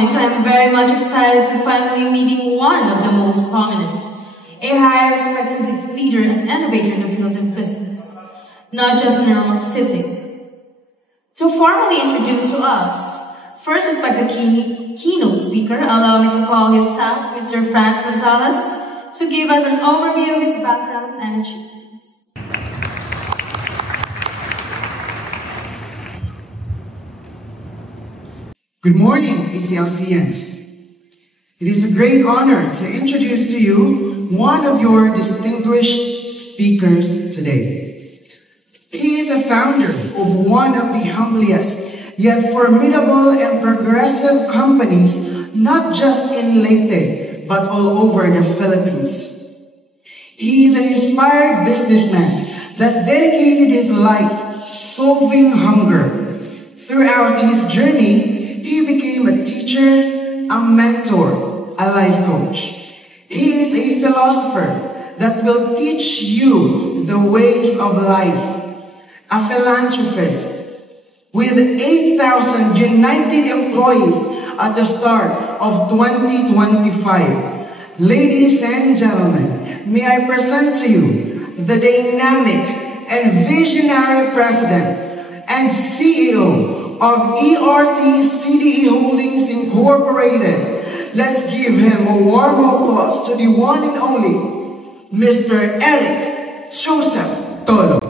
point, I am very much excited to finally meeting one of the most prominent, a highly respected leader and innovator in the field of business, not just in our own city. To formally introduce to us, first respected keynote speaker, allow me to call his staff, Mr. Franz Gonzalez, to give us an overview of his background and achievements. Good morning, ACLCians. It is a great honor to introduce to you one of your distinguished speakers today. He is a founder of one of the humblest yet formidable and progressive companies, not just in Leyte, but all over the Philippines. He is an inspired businessman that dedicated his life solving hunger. Throughout his journey, he became a teacher, a mentor, a life coach. He is a philosopher that will teach you the ways of life. A philanthropist with 8,000 united employees at the start of 2025. Ladies and gentlemen, may I present to you the dynamic and visionary president and CEO of ERT-CDE Holdings Incorporated. Let's give him a warm applause to the one and only Mr. Eric Joseph Tolo.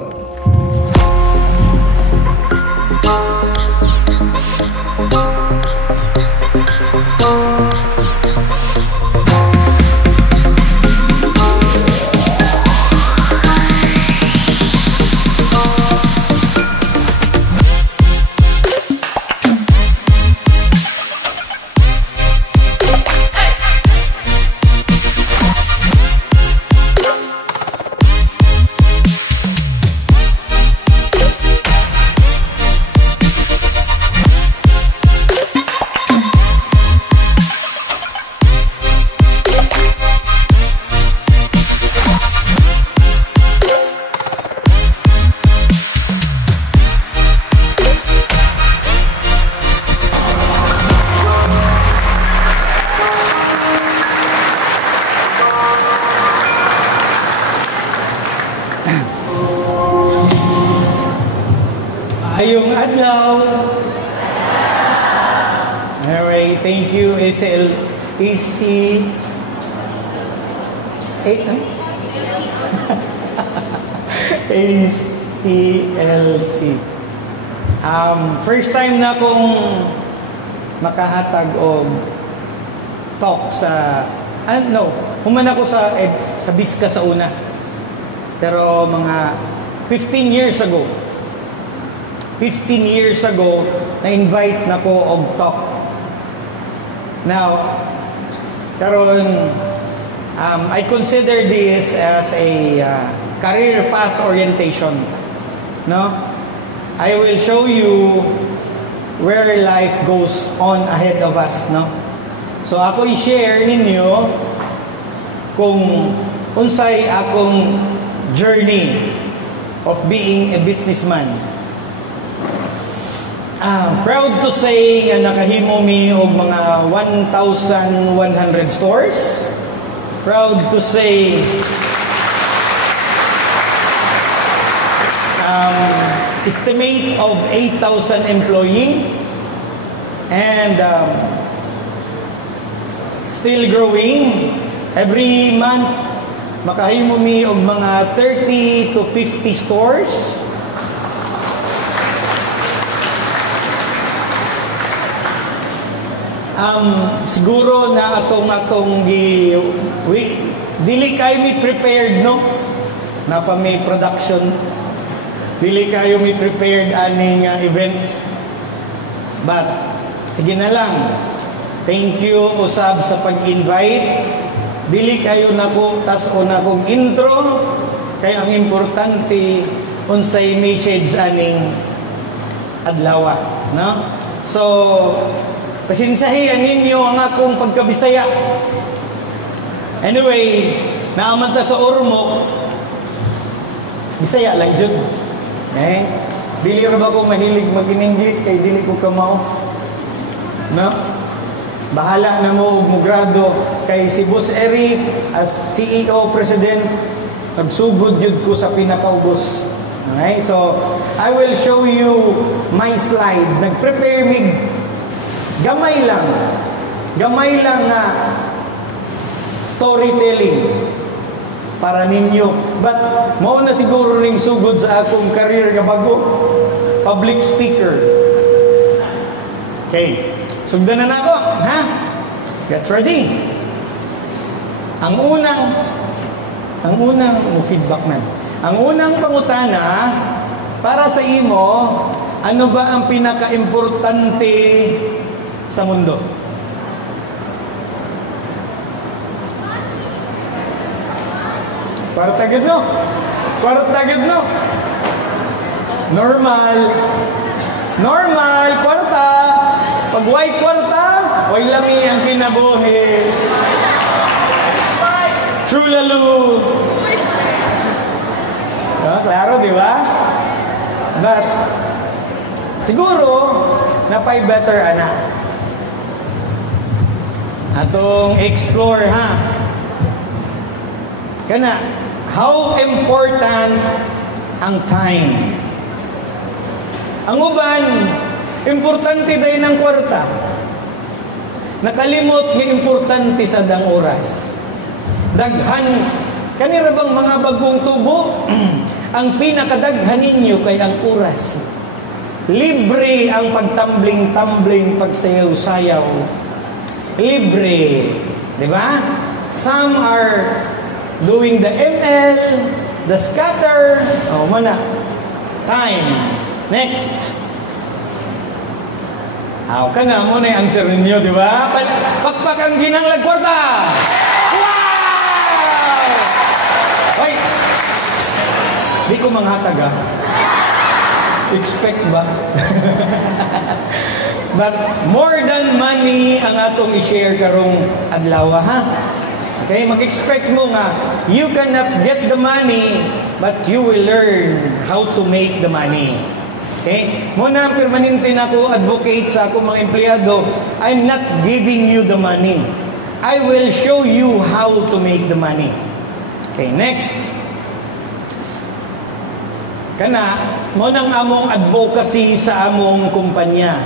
Ayong adlaw. Anyway, thank you ACLC. First time na akong makahatag og talk sa human ako sa BISCA sa una. Pero mga 15 years ago, na-invite na ko og talk. Now, karon, I consider this as a career path orientation. No? I will show you where life goes on ahead of us. No? So, ako i-share ninyo kung unsay akong journey of being a businessman. Proud to say nga nakahimo mi og mga 1,100 stores. Proud to say estimate of 8,000 employee and still growing. Every month makahimo mi og mga 30 to 50 stores. Siguro na atong dili kayo mi prepared, no? Na pa may production. Dili kayo mi prepared aning event. But sige na lang. Thank you usab sa pag-invite. Dili kayo nako tas-o na kong intro kay ang importante unsay message aning adlaw, no? So pasinsahihan ninyo ang akong pagkabisaya. Anyway, naaman ta sa Ormoc, Bisaya lang jud. Dili ra ba ko mahilig mag-English kay dili ko kamao. No? Bahala na mo grado kay si Boss Eric as CEO, President, nagsugod yun ko sa pinakaubos. Okay? So, I will show you my slide. Nag-prepare me gamay lang na storytelling para ninyo. But, mao na siguro ring sugod sa akong career nga bago. Public speaker. Okay. Sugdan na ako, ha? Get ready. Ang unang feedback man. Ang unang pangutana para sa imo, ano ba ang pinaka-importante sa mundo? Kwarta-gid no? Normal, kwarta. Pag way kwarta, way lami ang kinabuhi. True lalo. Klaro, di ba? But, siguro, napay better, anak. Atong explore, ha? Kana, how important ang time? Ang uban, importante dahil ng kwarta. Nakalimot nga importante sa dang oras. Daghan, kanira bang mga bagong tubo? Ang pinakadaghan ninyo kay ang oras. Libre ang pagtambling-tambling, pagsayaw-sayaw. Libre. Di ba? Some are doing the ML, the scatter. Mana. Time. Next. Ka na mo na yung answer ninyo, di ba? Pakpak ang ginanglag kwarta! Wow! Ay! Di ko manghatag, ha? Expect ba? But more than money ang atong i-share karong adlaw, ha? Okay? Mag-expect mo nga, you cannot get the money, but you will learn how to make the money. Okay? Muna, permanente na ako, advocate sa akong mga empleyado, I'm not giving you the money. I will show you how to make the money. Okay, next. Kana, munang among advocacy sa among kumpanya.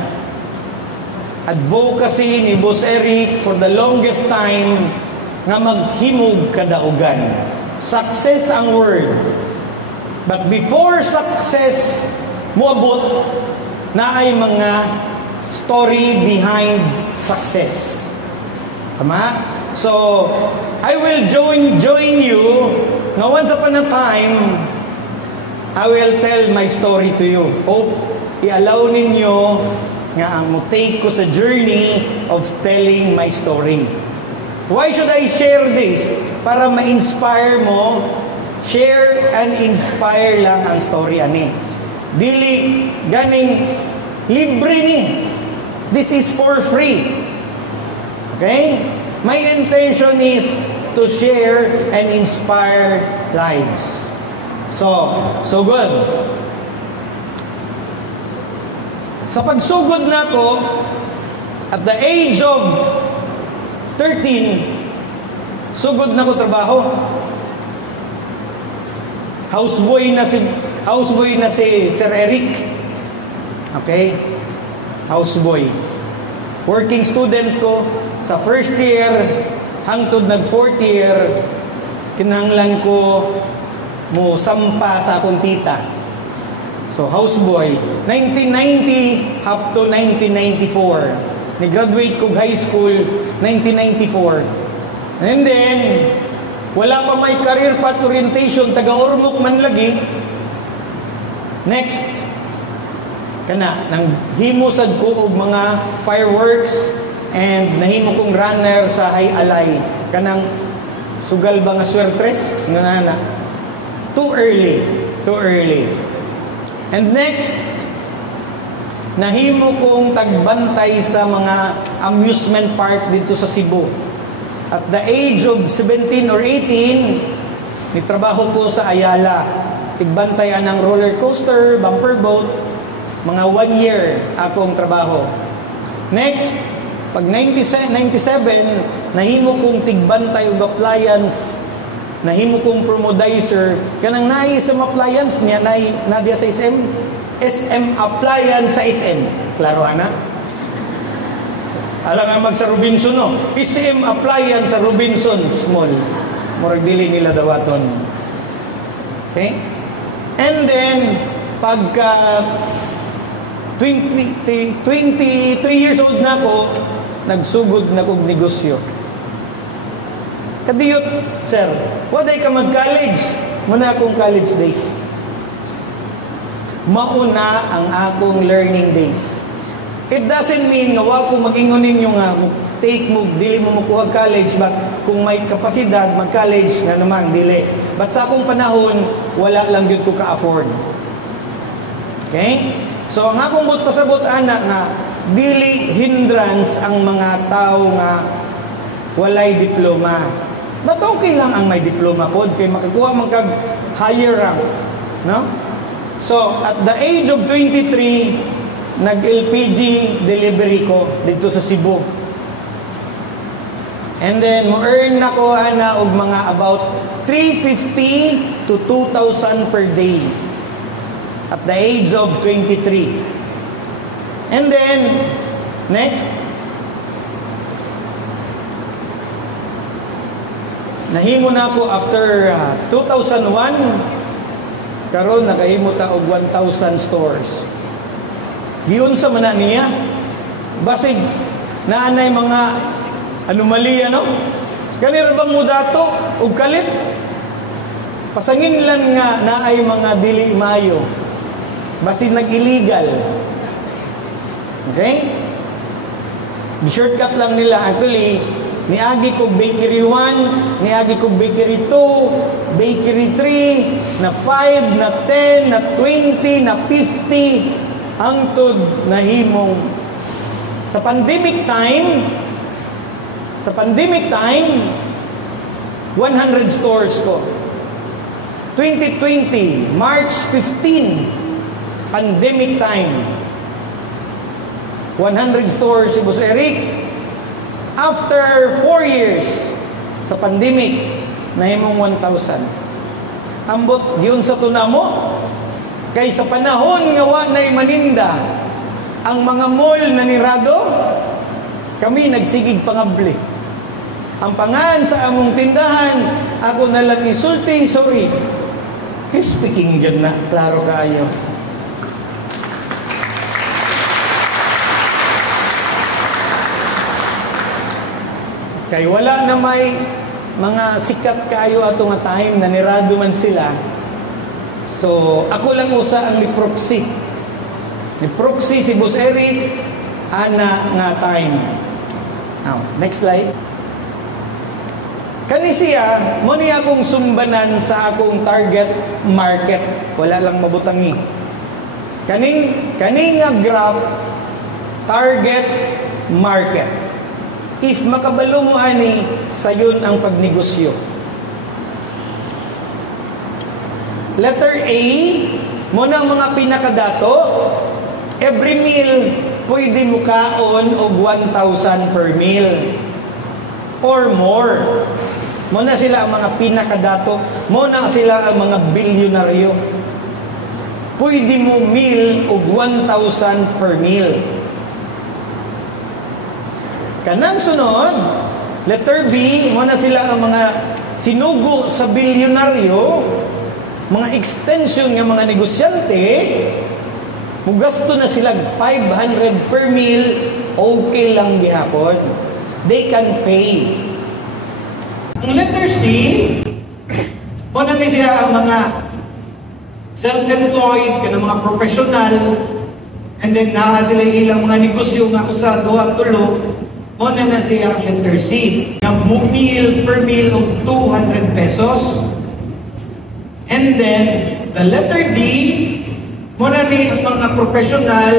Advocacy ni Boss Eric for the longest time nga maghimog kadaugan. Success ang word. But before success, muabot na ay mga story behind success. Tama? So, I will join you. Now, once upon a time, I will tell my story to you. Hope, i-allow ninyo nga ang take ko sa journey of telling my story. Why should I share this? Para ma-inspire mo, share and inspire lang ang story ani. Dili ganing libre ni. This is for free. Okay? My intention is to share and inspire lives. So good. Sa pagsugod na ko, at the age of 13, sugod na ko trabaho. Houseboy na si Sir Eric. Okay? Houseboy. Working student ko sa first year hangtod nag fourth year, kinahanglan ko mo sampa sa akong tita. So, houseboy. 1990 up to 1994. Ni-graduate ko high school 1994. And then, wala pa may career path orientation, taga-Ormoc man lagi. Next, kana, nang himusad ko og mga fireworks and nahimo kong runner sa High Alay. Kanang sugal ba nga swertres? Nana. Too early. And next, nahimo kong tagbantay sa mga amusement park dito sa Cebu. At the age of 17 or 18, nitrabaho ko sa Ayala. Tigbantayan ng roller coaster, bumper boat, mga 1 year akong trabaho. Next, Pag 97, nahimo kong tigbantay og appliance, nahimo kong promodizer, kanang nahi sa appliance niya, nadia sa SM, SM appliance sa SM. Klaro, ana? Alam nga mag sa Robinson, no? SM appliance sa Robinson, small. Murag dili nila dawaton. Okay? And then, pagka 23 years old na ako, nagsugod na kong negosyo. Kadiyot, sir, waday ka mag-college. Muna akong college days. Mauna ang akong learning days. It doesn't mean nga wa ko mag-ingonin yung take mo, dili mo makuha college, but kung may kapasidad, mag-college, nga naman, dili. But sa akong panahon, wala lang yun ko ka-afford. Okay? So, ang akong pasabot, anak, nga, dili hindrance ang mga tao nga walay diploma. But okay lang ang may diploma po, kay makakuha magkag higher rank. No? So, at the age of 23, nag-LPG delivery ko dito sa Cebu. And then, mo-earn na ko, ana, og mga about 350 to 2,000 per day. At the age of 23. And then, next, nahimo na ako after 2001, karon nakahimo ta og 1,000 stores. Giunsa man na niya? Basig naanay mga anomalya, no? Kanira bang mo dato og kalit? Pasangin lang nga naay mga dili mayo. Basig nag-illegal. Okay? Shortcut lang nila. Actually, niagi ko bakery 1, niagi ko bakery 2, bakery 3, na 5, na 10, na 20, na 50, hangtod na himong sa pandemic time, 100 stores ko. 2020, March 15, pandemic time, 100 stores si Boss Eric. After 4 years sa pandemic, nahimong 1,000. Ambot, yun sa tunamo, kay sa panahon nga wa na'y maninda, ang mga mall na nirado, kami nagsigig pangabli. Ang pangan sa among tindahan, ako na lang isulti, sorry. Speaking dyan na, klaro kaayo. Kay wala na may mga sikat kayo ato nga time na nirado man sila. So, ako lang usa ang ni proxy. Ni proxy si Boss Eric, ana nga time. Now, next slide. Kani siya, mo niya akong sumbanan sa akong target market. Wala lang mabutangi. Kaning nga graph, target market. If makabalo mo ani, sayon ang pagnegosyo. Letter A, mo na mga pinakadato, every meal, pwede mo kaon og 1,000 per meal. Or more. Mo na sila ang mga pinakadato, mo na sila ang mga bilyonaryo. Pwede mo meal og 1,000 per meal. Kanang sunod, letter B, mo na sila ang mga sinugo sa bilyonaryo, mga extension ng mga negosyante, mugasto na sila 500 per meal, okay lang gihapon. They can pay. Ang letter C, mo na ni siya ang mga self-employed, kanang mga professional, and then na sila ilang mga negosyo nga usa, duha, tulo, mo na siya ang letter C. Yung meal per meal of 200 pesos. And then, the letter D, mo na ni ang mga professional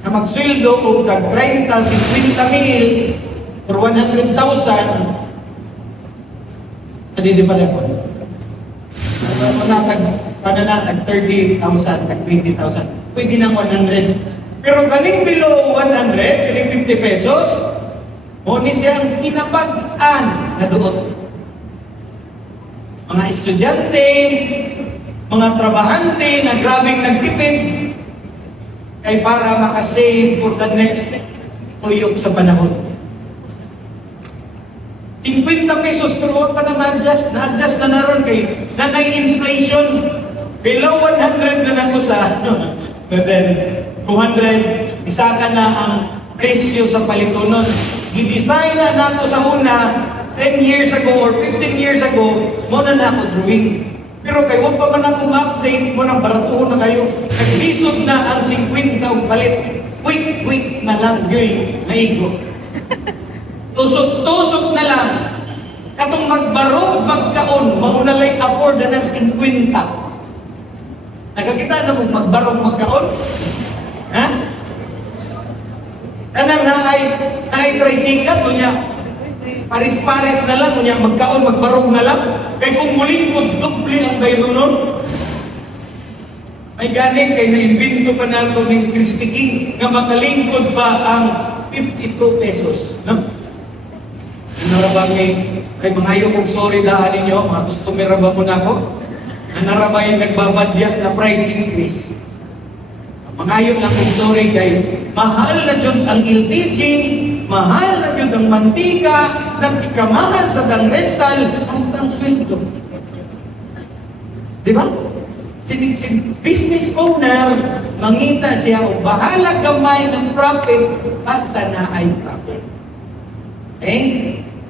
na magsweldo o tag 30, 50 mil or 100,000. Hindi pa lang po. Pananatag 30,000, tag 20,000. Pwede ng 100. Pero kaning below 100, kaning 50 pesos, mo ni siyang kinabag-an na doon. Mga estudyante, mga trabahante na grabing nagtipid ay para makasave for the next tuyok sa panahon. 50 pesos pero wag pa na-adjust na naroon kay nanay inflation. Below 100 na nako sa but then 200 isa ka na ang presyo sa palitonon. I-design na nako sa una 10 years ago or 15 years ago mo na ako drawing. Pero kay wag pa man ako ma-update mo nang baratuhon na kayo. Naglisod na ang 50 og palit. Quick na lang yoy maigo. Tusok na lang. Katong magbarog magkaon mauna lay afford na ng 50. Nakakita na mo magbarog magkaon? Ha? Kanang naay tricycle niya. Paris-pares na lang niya magkaon magbarog na lang. Kay kung muling ko doble ang bayro nun. Ay gani kay naimbento pa nato ni Crispy King nga makalingkod pa ang 52 pesos. No? Narabang kay mangayo kong sorry dahan ninyo, mga customer ba mo na ako? Narabay nagbabadya na price increase. Mangayo lang kong sorry kay mahal na dyan ang LPG, mahal na dyan ang mantika, nagkikamahal sa dang rental, hasta ang sweldo. Di ba? Si business owner, mangita siya o bahala gamay ng profit, basta na ay profit.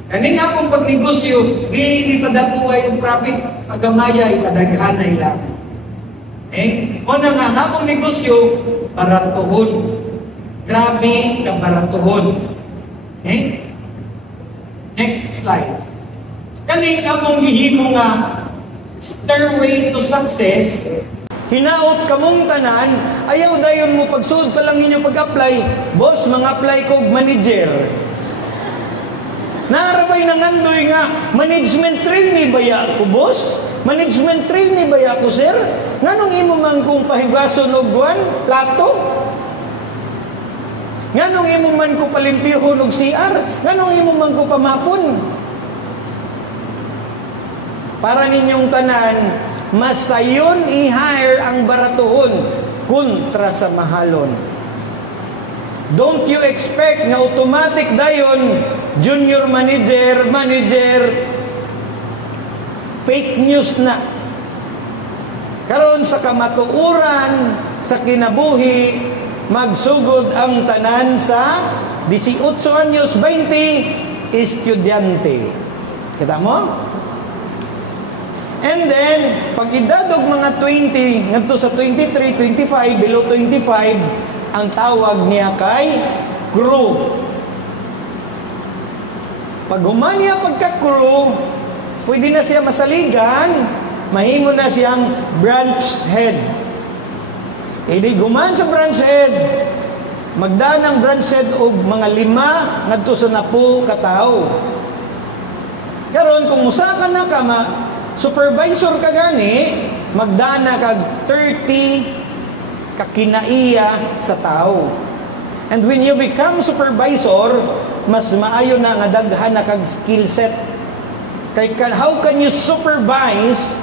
Kaning akong pagnegosyo, dili ni padakuway yung profit, pagamaya ipadaghanay lang. O na nga, akong negosyo, baratuhon. Grabe ka baratuhon. Next slide. Kaning among gihimo nga stairway to success, hinaot kamong tanan, ayaw dayon mo pagsud pa lang ninyo pag-apply, boss, mga-apply kog manager. Naarabay nangandoy nga, management trainee ba ya ako, boss? Management trainee ba ya ako, sir? Nganong imo man kung pahigason og plato? Nganong imo man ko palimpihon og CR? Nganong imo man ko pamapon? Para ninyong tanan, masayon i-hire ang baratuhon kontra sa mahalon. Don't you expect na automatic dayon junior manager, fake news na. Karon sa kamatuoran, sa kinabuhi, magsugod ang tanan sa 18 anyos, 20 estudyante. Kita mo? And then, pag idadog mga 20, ngadto sa 23, 25, below 25, ang tawag niya kay crew. Pag humaniya pagka-crew, pwede na siya masaligan, mahimo na siyang branch head. Hindi guman sa branch head, magdaan ang branch head og mga 5 ngadto sa 10 katao. Karon kung musaka na ka supervisor ka gani, magdaan na kag 30 kakinaiya sa tao. And when you become supervisor, mas maayo na nga daghan na kag skill set. Kay how can you supervise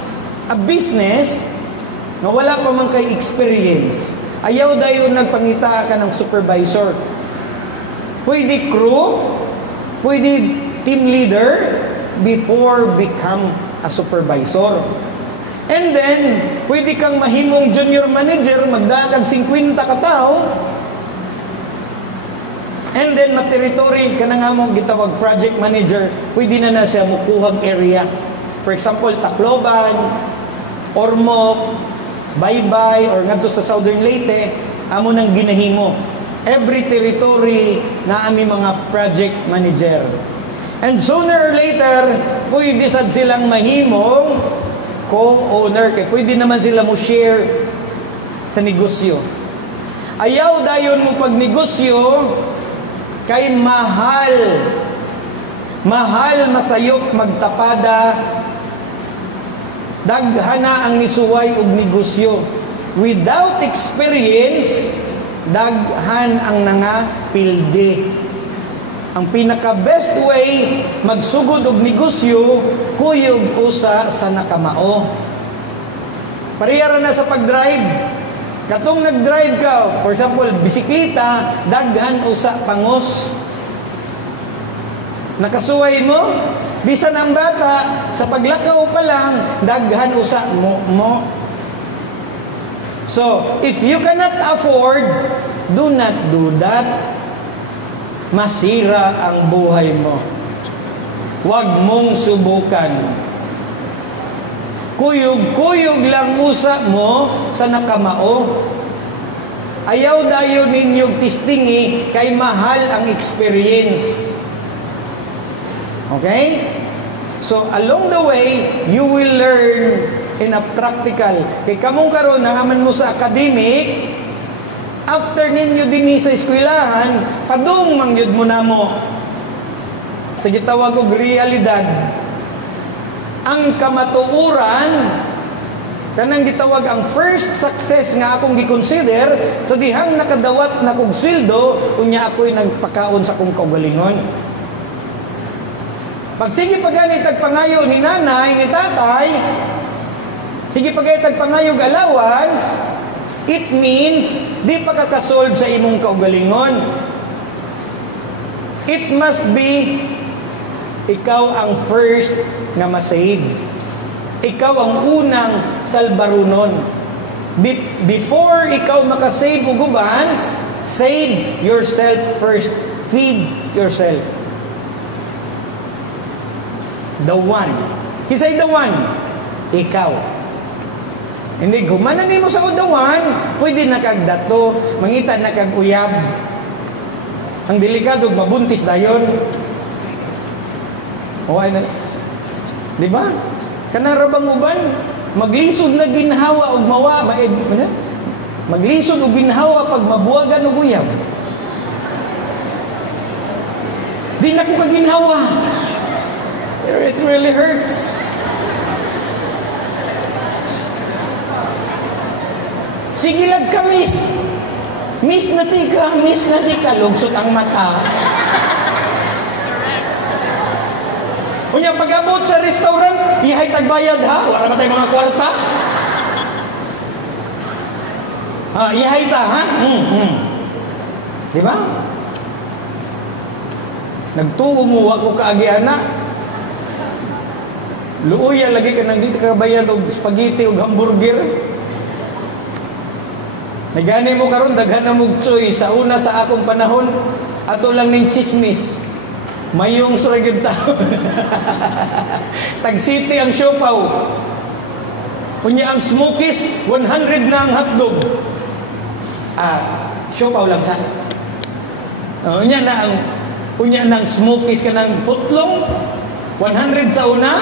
a business na wala pa man kay experience? Ayaw dayon nagpangita ka ng supervisor. Pwede crew, pwede team leader before become a supervisor. And then, pwede kang mahimong junior manager, magdagag 50 katao. And then, ma-territory ka na nga mong gitawag project manager, pwede na siya mukuhang area. For example, Tacloban, Ormoc, Baybay, or ngadto sa Southern Leyte, amo nang ginahimo. Every territory na ami mga project manager. And sooner or later, pwede sad silang mahimong co-owner, kay pwede naman sila mo share sa negosyo. Ayaw dayon mo pag negosyo kay mahal masayop magtapada, daghana ang nisuway og negosyo. Without experience, daghan ang nangapildi. Ang pinaka-best way magsugod og negosyo, kuyog usa sa nakamao. Parehara na sa pag-drive. Katong nag-drive ka, for example, bisikleta, daghan usa pangos. Nakasuway mo, bisan ang bata, sa paglakaw pa lang, daghan usa mo. So, if you cannot afford, do not do that. Masira ang buhay mo. Huwag mong subukan. Kuyog-kuyog lang usa mo sa nakamao. Ayaw dayon ninyong tistingi kay mahal ang experience. Okay? So, along the way, you will learn in a practical. Kay kamong karon nahaman mo sa academic, after ninyo din sa eskwelahan, padung mangyud mo na mo. Sa gitawag og realidad. Ang kamatuoran, kanang gitawag ang first success nga akong gikonsider, sa dihang nakadawat na kong sweldo, unya ako'y nagpakaon sa kong kaugalingon. Pag sige pagani tagpangayo ni nanay, ni tatay, sige pagani tagpangayo allowance, it means, di pa kakasolve sa imong kaugalingon. It must be, ikaw ang first nga masave. Ikaw ang unang salbarunon. Before ikaw makasave o guban, save yourself first. Feed yourself. The one. Kisay the one? Ikaw. Hindi, gumanan mo sa udawan, pwede na kag dato, mangita na kag uyab. Ang delikado, mabuntis dayon. O ano? Di ba? Kanarabang uban, maglisod na ginhawa o mawa, maglisod o ginhawa pag mabuwagan o uyab. Di na ko kaginhawa. It really hurts. Sige lang ka, miss. Miss na tika, lugsot ang mata. Kunya pag-abot sa restaurant, ihay tagbayad ha, wala naman tayong mga kwarta. Ihay ta ha? Di ba? Nagtuumuwa ko kaagi na. Luuya lagi ka nandito kabayad og spaghetti og hamburger. Nagani mo karon daghan na mugtsoy sa una sa akong panahon ato lang ning chismis. Mayong suragid tao. Tag City ang siopaw. Unya ang Smokies 100 na ang hotdog. Siopaw lang sa. Unya na ang Smokies kanang footlong 100 sa una.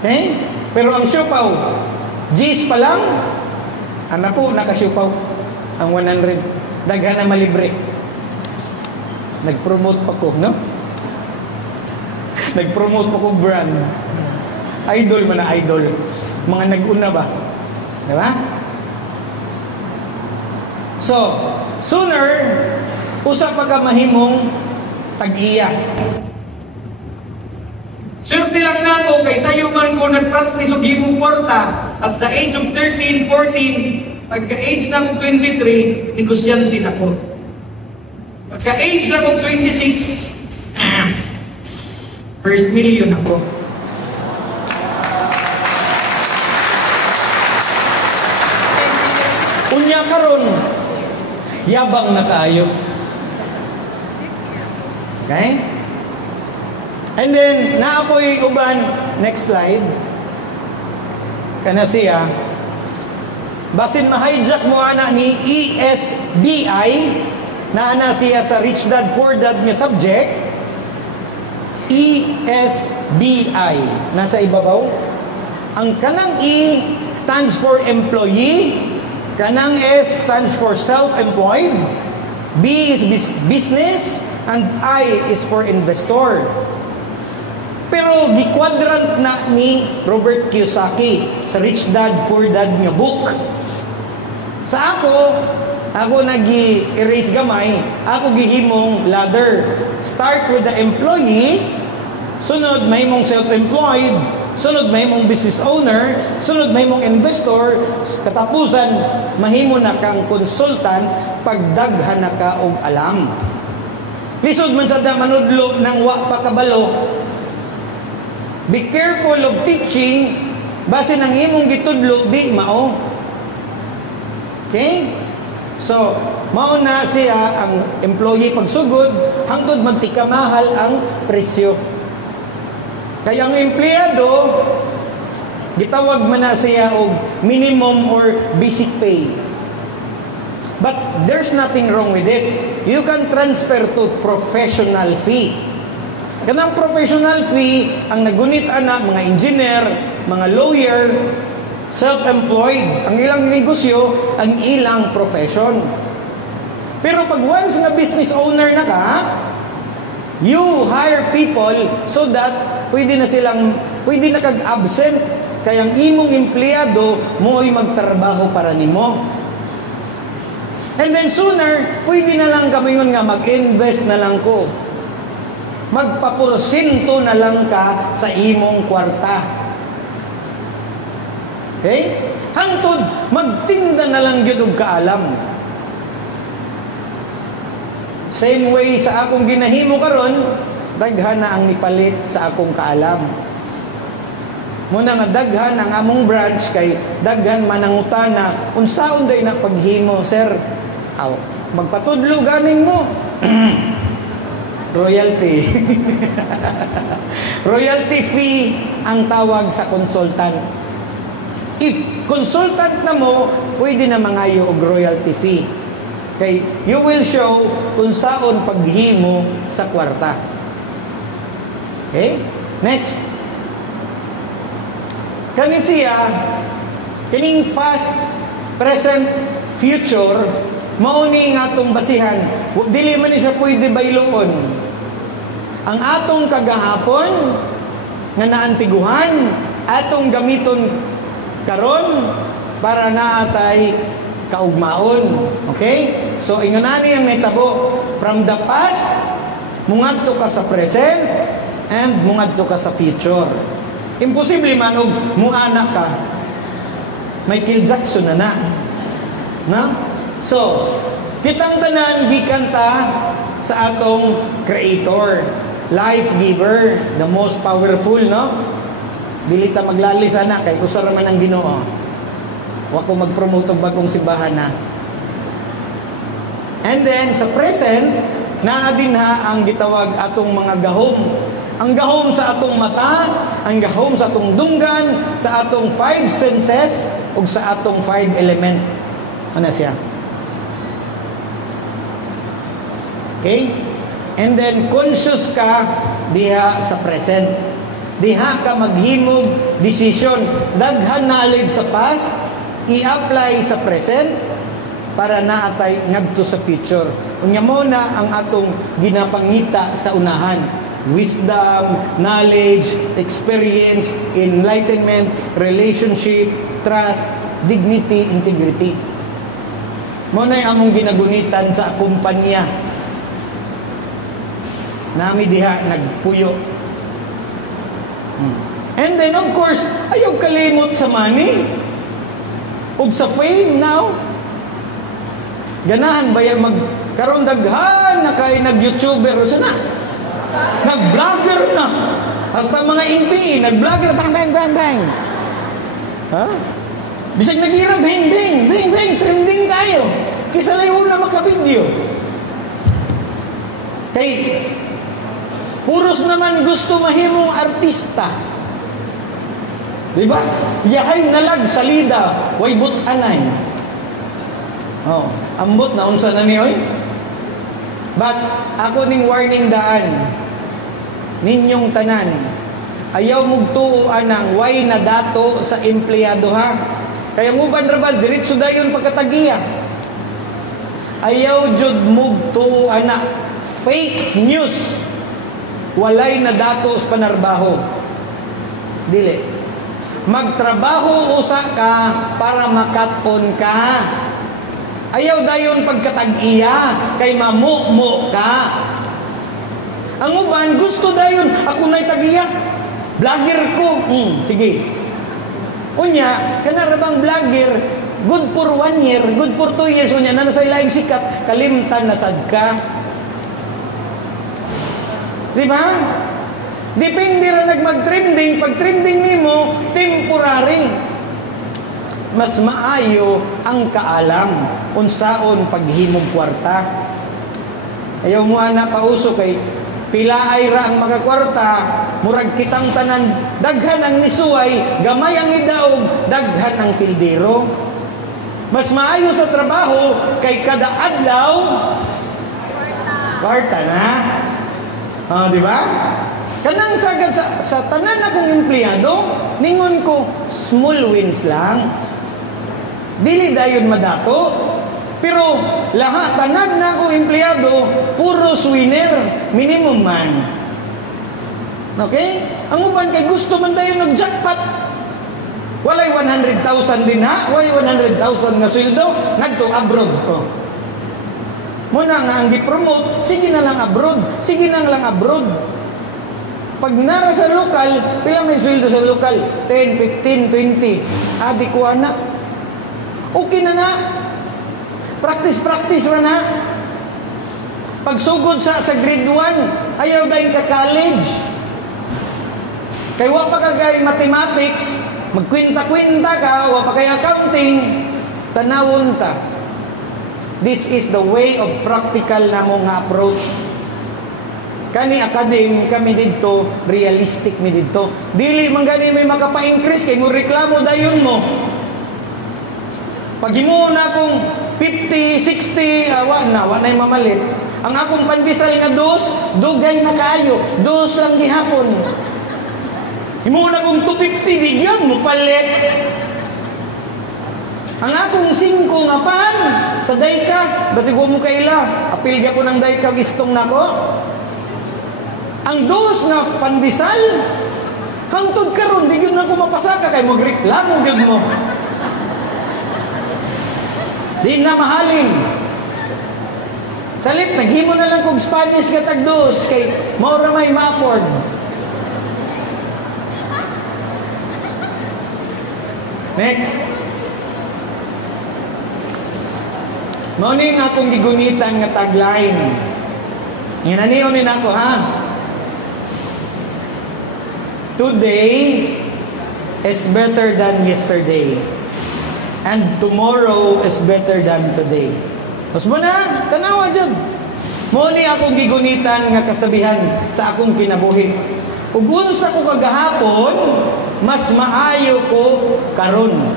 Okay? Pero ang siopaw G's pa lang. Ana po, nakasiupaw ang 100. Daghan na malibre. Nag-promote pa ko, no? Nag-promote pa ko brand. Idol man na idol. Mga nag-una ba? Diba? So, sooner, usa pa ka mahimong tag-iya. Swerte lang na ako, kay sayo man ko nag-practice o gimong kwarta. At the age of 13, 14, pagka-age na akong 23, negosyante na ako. Pagka-age na akong 26, first million ako. Unya karon, yabang na kayo. Okay? And then, naapoy uban, next slide. Kana siya, basin ma-hijack mo ana ni ESBI, na ana siya sa Rich Dad, Poor Dad nga subject, ESBI, nasa ibabaw. Ang kanang E stands for employee, kanang S stands for self-employed, B is business, and I is for investor. Pero gi-quadrant na ni Robert Kiyosaki sa Rich Dad, Poor Dad nga book. Sa ako, ako nag-erase gamay, ako gihimong ladder. Start with the employee, sunod mahimong self-employed, sunod mahimong business owner, sunod mahimong investor, katapusan mahimo na kang consultant pagdaghan na ka og alam. Lisod man sa manudlo ng wa pa kabalo. Be careful of teaching base nang imong gitudlo di mao. Okay? So, mao na siya ang employee pagsugod hangtod magtika mahal ang presyo. Kaya ang empleyado gitawag man na siya og minimum or basic pay. But there's nothing wrong with it. You can transfer to professional fee. Kanang professional fee ang nagunit ana mga engineer, mga lawyer, self-employed, ang ilang negosyo, ang ilang profession. Pero pag once na business owner na ka, you hire people so that pwede na kag-absent, kaya ang imong empleyado mo'y magtrabaho para nimo. And then sooner, pwede na lang kami yun nga, mag-invest na lang ko. Magpaporsinto na lang ka sa imong kwarta. Okay? Hangtod, magtinda na lang yun og kaalam. Same way sa akong ginahimo karon, daghan na ang nipalit sa akong kaalam. Muna nga daghan ang among branch kay daghan manangutana unsaon day na paghimo, sir? Aw, magpatudlo ganing mo. Royalty. Royalty fee ang tawag sa consultant. If consultant na mo, pwede na mangayo og royalty fee. Kay you will show kung saan paghimo sa kwarta. Okay? Next. Kani siya, kining past, present, future, mauni nga atong basihan. Dili man siya pwede bayloon. Ang atong kagahapon, nga naantiguhan, atong gamiton karon para naatay kaugmaon. Okay? So, ingonani ang naitabo. From the past, mungadto ka sa present, and mungadto ka sa future. Imposible man og muanak ka. Michael Jackson na. No? So, kitang tanan gikan ta sa atong creator, life giver, the most powerful, no? Dili ta maglalis ana kay usa ra man ang Ginoo. Wa ko mag-promote og bagong simbahan na. And then sa present, naa din ha ang gitawag atong mga gahom. Ang gahom sa atong mata, ang gahom sa atong dunggan, sa atong 5 senses, ug sa atong 5 element. Ano siya? Okay? And then conscious ka diha sa present. Diha ka maghimog decision. Daghan knowledge sa past, i-apply sa present para naatay ngadto sa future. Unya mo na ang atong ginapangita sa unahan. Wisdom, knowledge, experience, enlightenment, relationship, trust, dignity, integrity. Mo na among ginagunitan sa kumpanya. Nami diha nagpuyo. And then of course, ayaw kalimot sa money. Ug sa fame now. Ganahan ba yung magkaroon daghan na kay nag-YouTuber o sana? Nag-vlogger na. Hasta mga MP, nag-vlogger, bang, bang, bang, bang. Ha? Bisag nag-irap, bang, bang, bang, bang, trending tayo. Kisa layo na makabidyo. Kay, puros naman gusto mahimong artista. Diba? Yahay nalag salida, way but-anay. Oh, ambot na unsa na niyoy. But ako ning warning daan ninyong tanan. Ayaw mugtuo anang way na dato sa empleyado ha. Kaya mo banrabal diretso dayon pagkatagiya. Ayaw jud mugtuo ana fake news. Walay na dato sa panarbaho. Dili. Magtrabaho usa ka para makat-on ka. Ayaw dayon pagkatag-iya, kay mamu-mu ka. Ang uban, gusto dayon, ako na'y tag-iya. Vlogger ko. Sige. Unya, kanarabang vlogger, good for 1 year, good for 2 years, unya, na nasa ilaing sikat, kalimtan na sad ka. Di ba? Depende ra nagmag-trending, pag trending nimo, temporary. Mas maayo ang kaalam, unsaon paghimong kwarta. Ayaw mo ana pauso kay pilaay ra ang mga kwarta, murag kitang tanan, daghan ang nisuway, gamay ang idaog, daghan ang pildero. Mas maayo sa trabaho, kay kada adlaw, kwarta na. Di ba? Kanang sagad sa tanan akong empleyado, ningon ko, small wins lang. Dili dayon madato. Pero lahat, tanan na akong empleyado, puro winner, minimum man. Okay? Ang uban kay gusto man tayo nag-jackpot. Walay 100,000 din ha? Walay 100,000 nga sweldo, nagto-abroad ko. Muna nga ang gi-promote, sige na lang abroad. Sige na lang abroad. Pag nara sa lokal, pila may sweldo sa lokal? 10, 15, 20. Adi ko na. Okay na na. Practice ra na. Pagsugod sa grade 1, ayaw dahil ka college. Kaya wa pa kagay mathematics, magkwinta-kwinta ka, wa pa kay accounting, tanawon ta. This is the way of practical na mo nga approach. Kani academic kami dito, realistic mi dito. Dili man gani may makapa-increase kay mo reklamo dayon mo. Pag himuon akong 50, 60, wa na mamalit. Ang akong pandesal nga dos, dugay na kaayo, dos lang gihapon. Himuon akong 250, bigyan mo palit. Ang akong 5 nga pan, sa dayka, basig mo kaila, apil ka po ng dayka, gistong nako. Ang dos nga pandesal, hangtod karon bigyan na ko mapasaka, kay magreklamo gud mo. Di na mahalin. Salit, naghimo na lang kong Spanish nga tagdos kay maura may ma-afford. Next. Mauning akong gigunitan nga tagline. Inaniyonin ako ha. Today is better than yesterday. And tomorrow is better than today. Tapos mo na, tanawa dyan. Muni akong gigunitan nga kasabihan sa akong kinabuhi. Ug unsa ko kagahapon, mas maayo ko karon.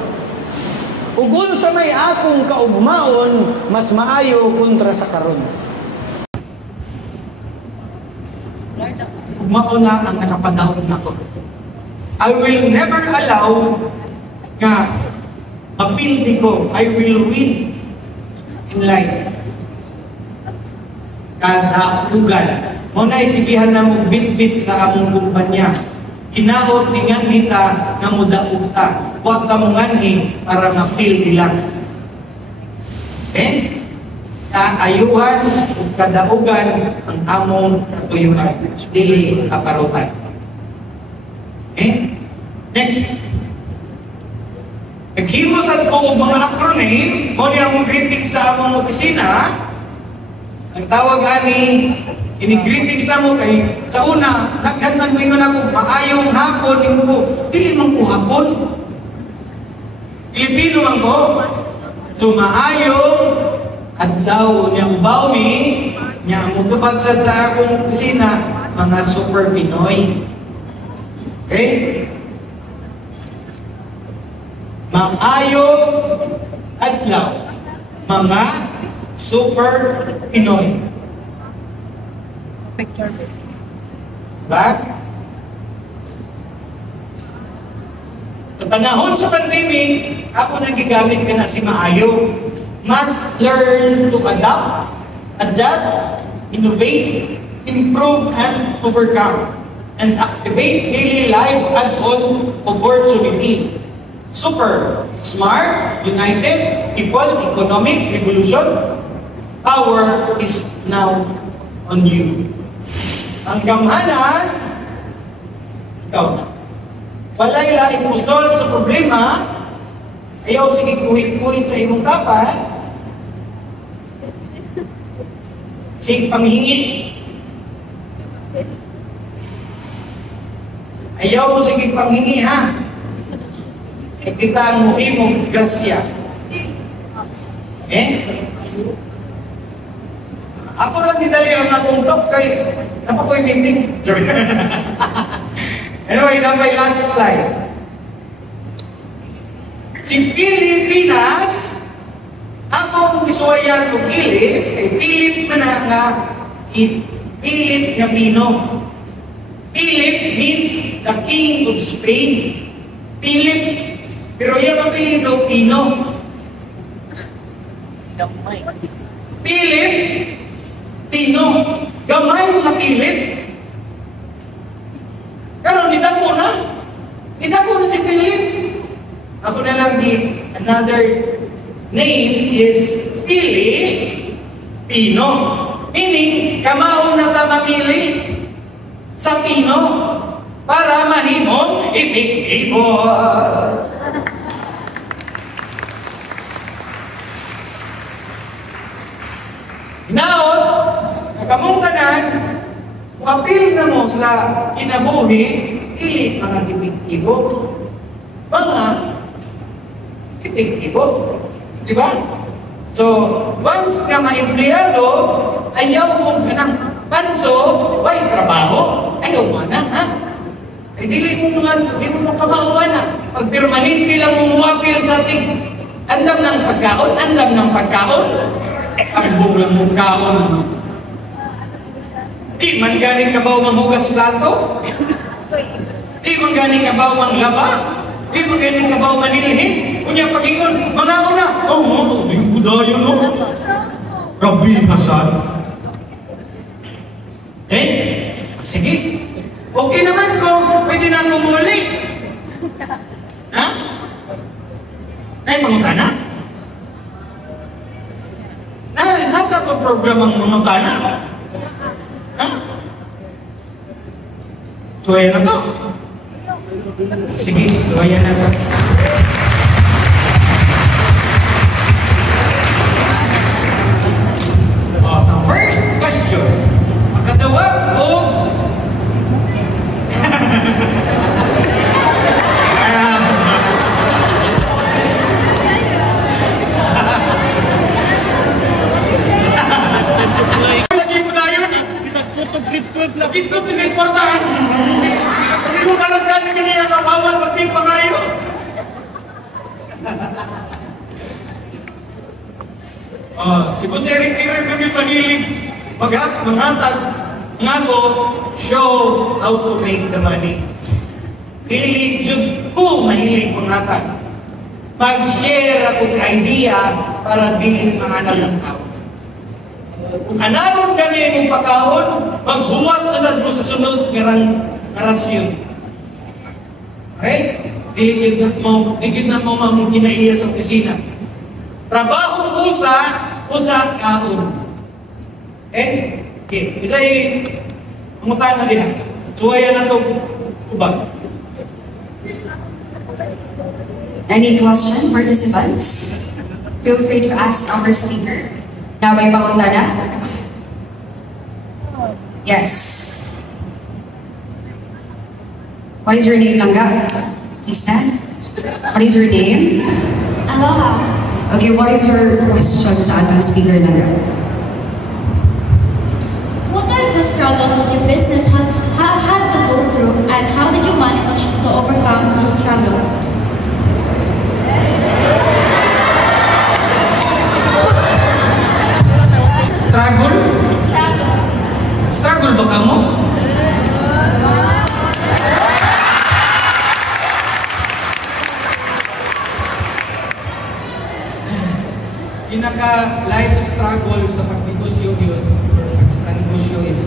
Ug unsa may akong kaugmaon, mas maayo kontra sa karon. Ugmaon na ang nakapadahon nako. I will never allow nga mapildi ko, I will win in life. Kada ugal. Muna isigihan na mong bit-bit sa among kumpanya. Inaot ni nga nita nga mudaog ta. Huwag ka mong anhi para mapildi lang. Okay? Kaayuhan o kadaugan ang among katuyuhan. Dili kaparutan. Okay? Next. Naghimos ko mga acronym, mo niya mong greeting sa among opisina. Ang tawag ani, ini-greeting na mo kay sa una, naghanman mo ingon ako, maayong hapon, ko, dili man ko hapon. Pilipino man ko, so maayong adlaw niya ubaw mi, niya mo kapagsad sa akong opisina, mga super Pinoy. Okay? Maayong adlaw, mga super Pinoy. Picture. Ba? Sa panahon sa pandemic, ako nagigamit ka na si maayo. Must learn to adapt, adjust, innovate, improve, and overcome, and activate daily life add-on opportunity. super smart, united people, economic revolution. Power is now on you. Ang gamhanan, ikaw na. Walay laing mo solve sa problema, ayaw sige kuhit-kuhit sa imong dapat, sige panghingi. Ayaw mo sige panghingi ha. Kita ang muhimong grasya. Ako lang dinali ang akong talk kay napakoy meeting. Anyway, na may last slide. Si Pilipinas, akong isuwayan o Gilis, kay Philip na nga, Philip nga Pino. Philip means the King of Spain. Philip, pero yung apelido, Pino. Philip, Pino. Gamay nga Philip. Pero nidako na. Nidako na si Philip. Ako na lang another name is Pino. Meaning, kamao na ta mamili sa Pino para mahimong epektibo. Hinaot, nakamong tanan, apil na mo sa kinabuhi, ili mga epektibo. Mga epektibo. Diba? So, once ka ma-empleyado, ayaw mong kanang panso, way trabaho, ayaw mo na, ha? Ay, di mo kamahuan na. Pag permanente lang mong wapil sa ating andam ng pagkaon, ambong lang mong kaon. Di man galing ka ba hugas plato? Di man galing ka ba laba? Di man galing ka ba manilhin? Kunya pag-ingon, mga una, lingko dayo, no? Rabi Hasan. Okay? Sige. Okay naman ko, pwede na ako muli. Ha? Ay, mangutana? Nasa ko programang mangutana? Ha? So, ayan na to. Sige, so ayan na to. Sa first question, makadawag o lagi mo na yun. Iskot na importan. Pag yung kalagyan na ganyan, mabawal magping pangayo. Si Boss Eric Tirek naging mahilig maghatag nga ko show how to make the money. Dili jud ko mahilig maghatag. Mag-share ako ng idea para dili mahanap ng tao. Kung analon gani mong pagkaon, magbuwat na sad mo sa sunod nga rasyon. Okay? Dili gid na mo mamong kinaiya sa opisina. Trabaho usa kaon. Okay? Isa'y pangutan na diha. Suwayan na ito ubag. Any question, participants? Feel free to ask our speaker. Naway pangunta na? Yes. What is your name, Langga? Please stand. What is your name? Aloha. Okay, what is your question sa ating speaker, Langga? What are the struggles that your business has had to go through, and how did you manage to overcome those struggles? Struggle? Struggle ba ka mo? Pinaka-life struggle sa pagnegosyo yun, sa negosyo is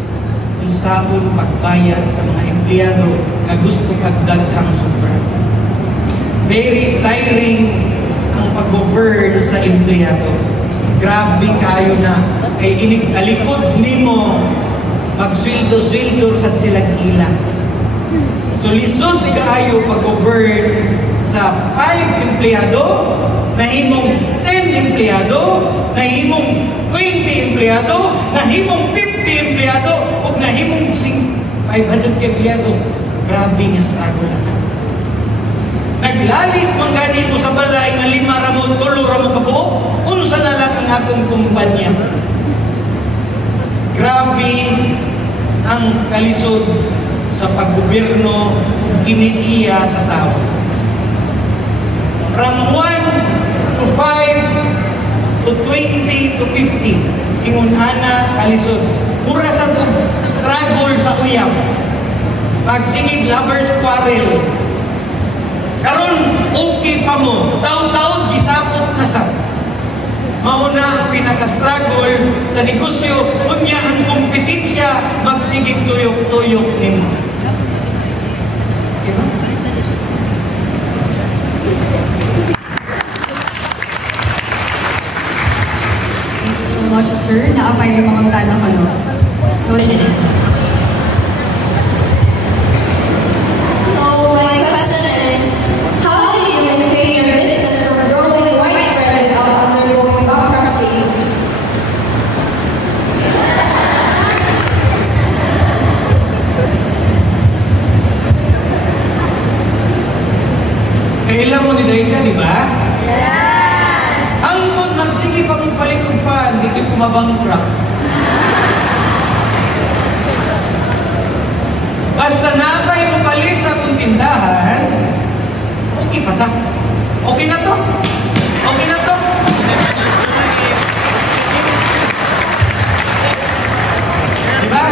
kung saan pagbayad sa mga empleyado na gusto pagdaghang sobra. very tiring ang pag-govern sa empleyado. Grabe kayo na. Ay alikod nimo magsweldo-sweldo sa silang ilang. So lisod kayo pag-govern sa 5 empleyado, nahimong 10 empleyado, nahimong 20 empleyado, nahimong 50 empleyado, o nahimong 500 empleyado. Grabe nga struggle na. Naglalis man gani mo sa balay nga 5 ramon, 3 ramon kabuo, unsa na lang ang akong kumpanya. Grabe ang kalisod sa paggobyerno kiniiya sa tao. From 1 to 5 to 20 to 50, ingon ana kalisod. Pura sa struggle sa uyab. Magsingig lovers quarrel. Karon okay pa mo, taon-taon gisapot na sa. Mauna ang pinaka-struggle sa negosyo, unya ang kompetensya, magsigig tuyok-tuyok nimo. Diba? Thank you so much, sir. Naapay yung mga tanong ko, no? Go ahead. So my question is, how do you maintain your business from growing widespread without undergoing bankruptcy? Kailan mo ni Daika, di ba? Yes! Ang kung magsige pa mong palikugpan, hindi ko mabangkrap. Basta napay mo palit sa akong tindahan, okay pa ta. Okay na to. Okay na to. Diba?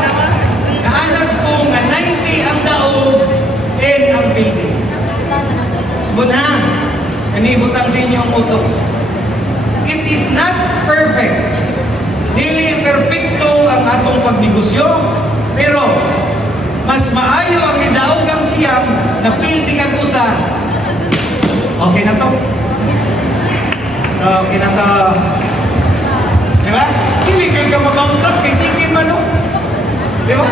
Naanag ko nga 90 ang daog, 10 ang building. Sabon ha, kanibutang sa inyo ang utok. It is not perfect. Dili perfecto ang atong pagnegosyo, pero mas maayo ang nidaog ang siyam na building ang usa. Okay na to. Okay na to. Diba? Hindi ka mabangkrap kay sige man no? Diba?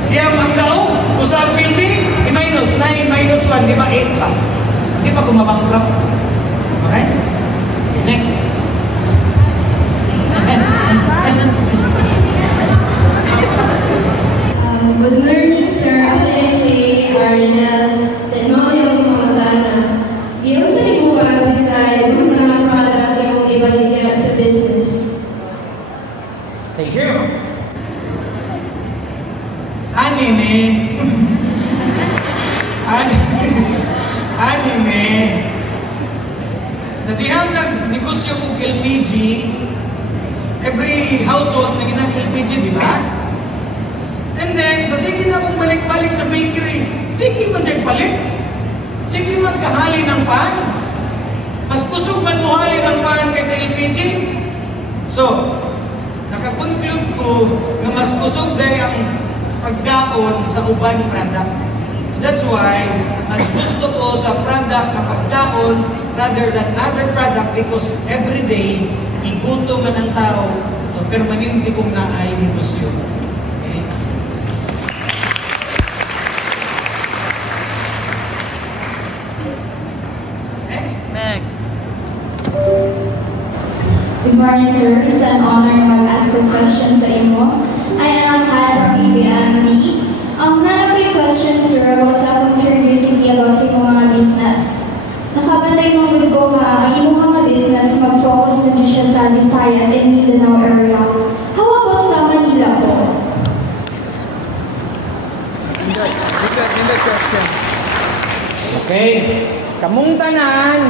Siyam ang daog, usa ang building, i-minus 9 minus 1, di ba 8 pa? Hindi pa kumabangkrap. Okay? Next. Good morning, sir. Ako na si Ariel, Tenori of Montana. Yung sa libuwag, decide kung saan product yung ibalik sa business. Thank you. Anime. Anime. Nadihang nag-negosyo kong LPG, every household na ginang LPG, di ba? And then, sa sige na kung balik-balik sa bakery, sige man siya palit. Sige magkahali ng pan. Mas kusog man muhali ng pan kaysa LPG. So, nakakonclude ko na mas kusog dahil ang pagdaon sa uban product. That's why, mas gusto ko sa product na pagdaon rather than other product because every day, iguto man ang tao, so permanente kong naay negosyo. Okay? Next. Good morning, sir. It's an honor to mag-ask a question sa inyo. I am Han from ABMD. Na may question, sir, about sa akong curiosity about sa imong mga business. Nakabantay mo good ko nga ang imong mga business mag-focus na siya sa Visayas and Mindanao area. How about sa Manila po? Okay? Kamong tanan,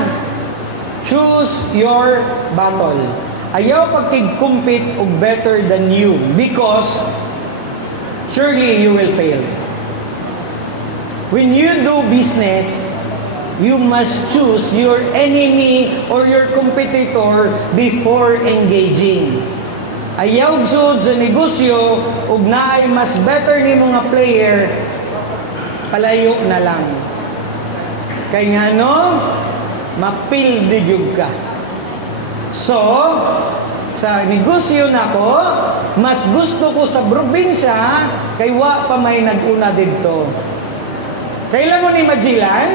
choose your battle. Ayaw pagkig-compete og better than you because surely you will fail. When you do business, you must choose your enemy or your competitor before engaging. Ayaw sud sa negosyo ug naay mas better ni mga player, palayo na lang. Kay nga no, mapildi jud ka. So, sa negosyo nako, mas gusto ko sa probinsya kay wa pa may nag-una didto. Kailan mo ni Magellan?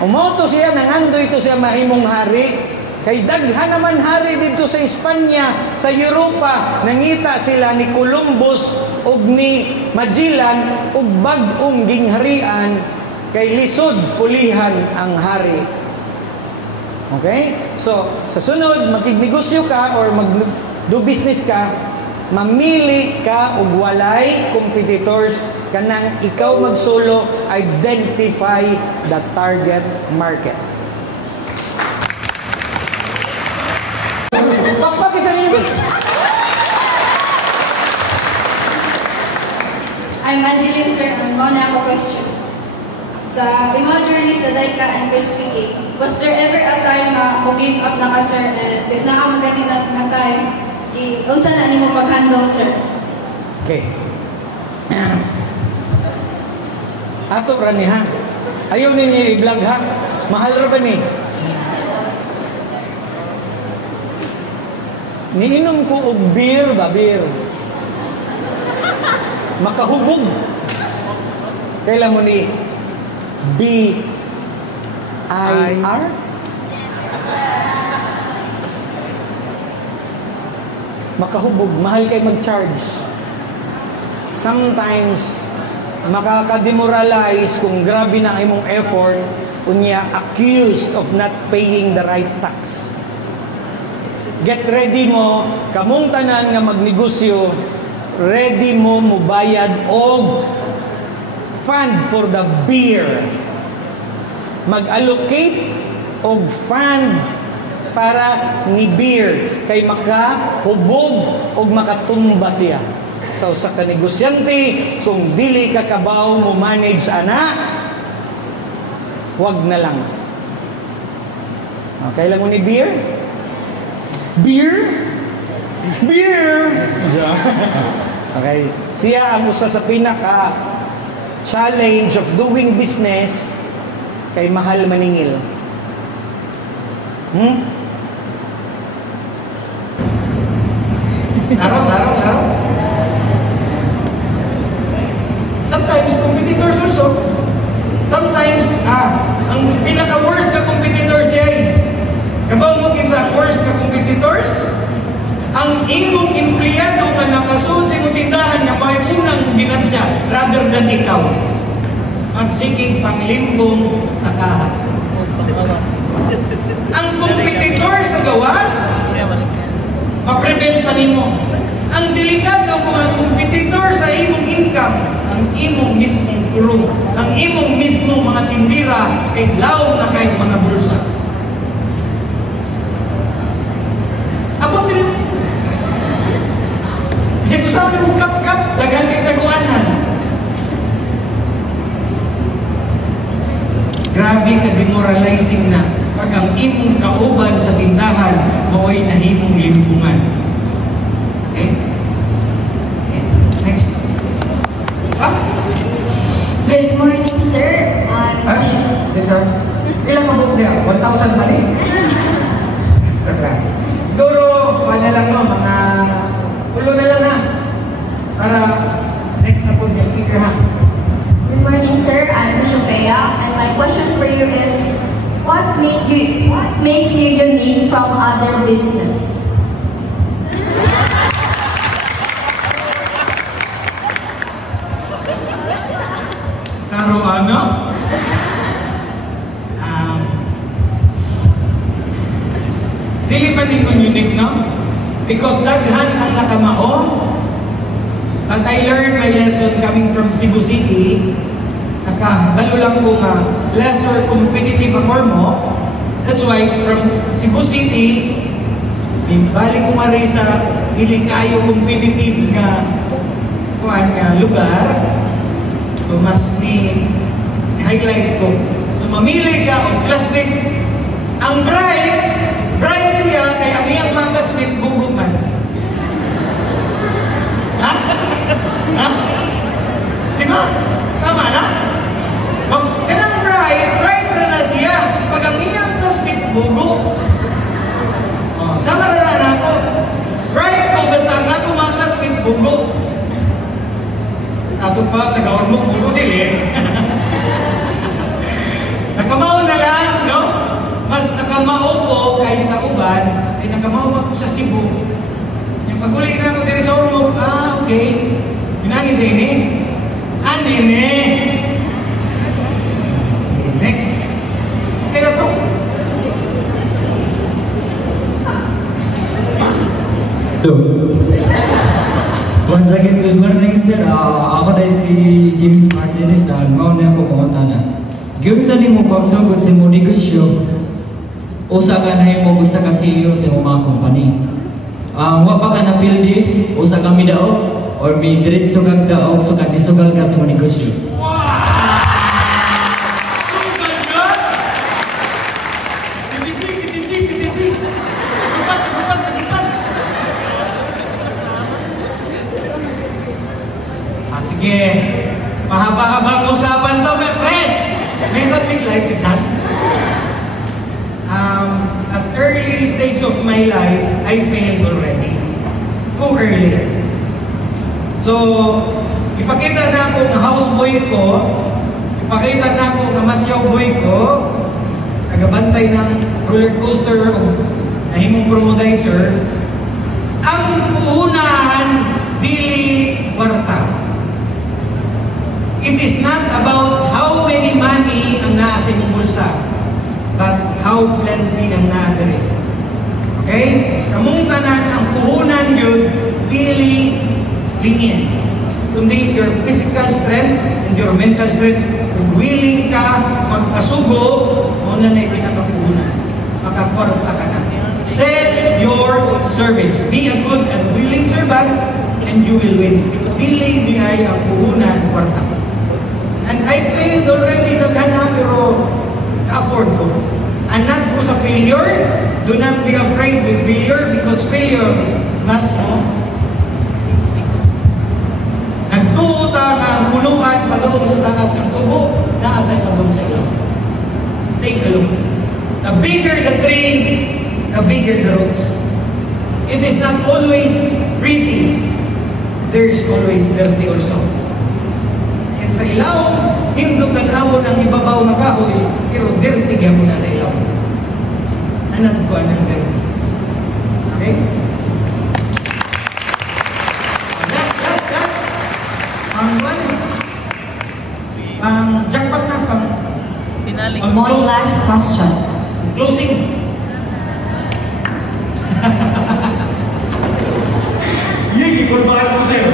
Umoto siya, nangandoy ito siya mahimong hari. Kay daghan naman hari dito sa Espanya, sa Europa, nangita sila ni Columbus ug ni Magellan ug bag-ong gingharian kay lisod pulihan ang hari. Okay? So, sa sunod, makignegosyo ka or mag-do business ka, mamili ka ug walay competitors kanang ikaw magsolo, identify the target market. Pakpakisa niyo. I'm Angeline, sir. Ano na ako question? Sa imo journey sa Daika and Crispy Cake, was there ever a time na mo give up na ka, sir? And if nakamagani na time, unsa na nimo pag-handle, sir? Okay. Ato ra ni ha. Ayaw ninyo i-vlog ha. Mahal ra ba ni? Niinom ko og beer ba, beer. Makahubog. Kailan mo ni B-I-R? Makahubog. Mahal kayo mag-charge. Sometimes, makaka-demoralize kung grabe na imong effort, unya accused of not paying the right tax. Get ready mo, kamong tanan nga magnegosyo, ready mo mubayad og fund for the beer. Mag-allocate og fund para ni beer kay makahubog og makatumba siya. So sa kanegosyante, kung dili ka kabaw mo manage ana, wag na lang. Okay lang mo ni beer? Beer? Beer! Okay. Siya ang usa sa pinaka challenge of doing business kay mahal maningil. Araw. Sometimes, competitors also. Sometimes, ang pinaka-worst na competitors diay. Kabaw mo kinsa worst na competitors? Ang imong empleyado nga nakasud sa imong tindahan nga may unang ginansya rather than ikaw. Magsigig panglimbong sa kaha. Ang competitor sa gawas, ma-prevent pa nimo. Ang delikado kung ang competitor sa imong income, ang imong mismong kurong, ang imong mismong mga tindira, kay laom na kay mga bulsa. Abot din. Kasi kung saan mo kap-kap, dagan kay taguanan. Grabe ka demoralizing na pag ang imong kauban sa tindahan mo'y nahimong limbungan. Okay? Next. Good morning, sir. That's right. Ilang ka book niya? 1,000 pa rin. Duro, wala lang no, mga ulo na lang ha. Para next na po yung speaker ha. Good morning, sir. I'm Shopea, and my question for you is, what makes you unique from other business? Karo ano? Dili pa din kung unique, no? Because daghan ang nakamao. But I learned my lesson coming from Cebu City. Nakabalo lang ko nga lesser competitive ako mo. That's why from Cebu City, balik ko nga rin sa dili kayo competitive nga lugar. So mas ni-highlight ko. So mamili ka o classmate. Ang bright siya kay amiyang mga classmate bugog man. Ha? Ha? Diba? Tama na? Kanang bright, Ato pa, taga-ormok mo dili. Nakamao na lang, no? Mas nakamao ko kaysa uban, ay nakamao pa ko sa Cebu. Yung pag-uli na ako dito sa ormok, okay. Pinangin din eh. Nene. Okay, next. Okay na to. Hello. Once again, good morning, sir. Ako dahil si James Martinez. Mauna ako pangutana. Giyon sa nimo pagsugod sa mo negosyo, usa ka na mo gusto ka CEO sa mga company. Wa pa ka na pildi, usa ka midao, or may diretso kag daog, so kag isugal ka sa mo negosyo. Sige, mahaba-habang usapan to, my friend. May something like it, ha? As early stage of my life, I failed already. Too early. So, ipakita na ako ng houseboy ko, ipakita na ako ng masyaw boy ko, nagabantay ng roller coaster o nahimong promodizer, ang puhunahan, dili warta. It is not about how many money ang naa sa imong bulsa, but how plenty ang naa diri. Okay? Kamong tanan ang puhunan yun, dili lingin. Kundi your physical strength and your mental strength, kung willing ka magpasugo, mo na na'y pinakapuhunan. Makakwarta ka na. Sell your service. Be a good and willing servant, and you will win. Dili di ay ang puhunan, kwarta. And I failed already naghanap, pero afford ko. And not ko sa failure. Do not be afraid with failure, because failure must mo. Nagtuta ng punuan padung sa taas ng tubo, naasay padung sa ilaw. Take a look. The bigger the tree, the bigger the roots. It is not always pretty. There is always dirty also. And sa ilaw, hindog ng awon ang ibabaw nga kahoy, pero dirty gyapon na sa ilaw. Anak ko ang dirty. Okay? Ang jackpot na pang one last question. Closing. Yung ikulbahan mo sa'yo.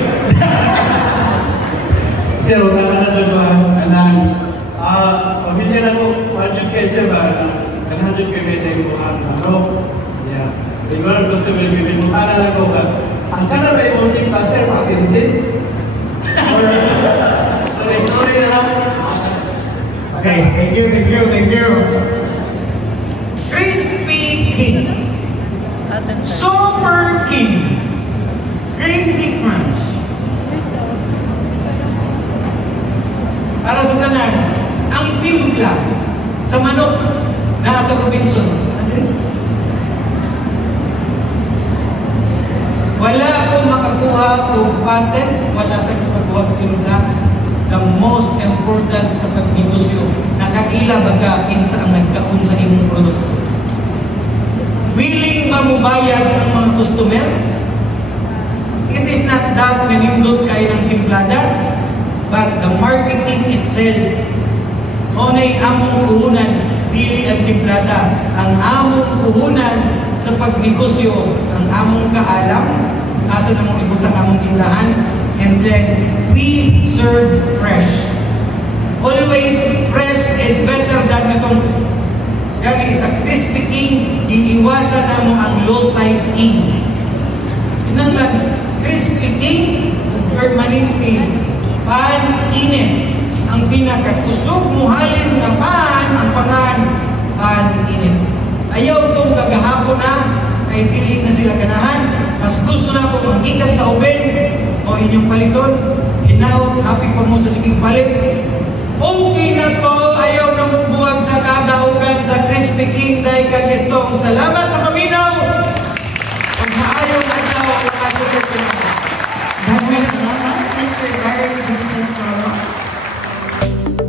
Sir, wala na dyan ba? Kanang, pamilya na po, 100 kayo sir ba? Kanang 100 kayo sa imuhan. Ano? Yeah. Tingnan, gusto mo yung bibinuhan na lang ko ka. Ang kanan ba yung munting pa, sir, patintin? Sorry na lang. Okay, thank you. Crispy King. Super King. Crazy Crunch. Para sa tanan, ang timpla sa manok na sa Robinson. Wala akong makakuha o patent, wala sa makakuha o timpla. The most important sa pagnegosyo, nakaila baga kinsa ang nagkaon sa imong produkto. Willing mamubayad ang mga customer? It is not that nanindot kayo ng timplada, but the marketing itself. Onay among puhunan, dili ang timplada. Ang among puhunan sa pagnegosyo, ang among kaalam, asa na mong ibutang among tindahan, and then we serve fresh. Always fresh is better than katong gani sa Crispy King, iiwasan na mo ang low tide king. Inanglan, Crispy King, permanente, pan-init. Ang pinakakusog muhalin nga pan, ang pangan, pan-init. Ayaw itong kagahapon na, ay dili na sila ganahan. Mas gusto na po magikan sa oven, o inyong paliton, inaot, happy pa mo sa siging palit. Okay na to, ayaw na magbuwag sa kadaugan sa Crispy King dahil kagistong. Salamat sa paminaw! Pag maayong adlaw, nakasulit ko naman. Salamat, Mr. Derek J. will follow.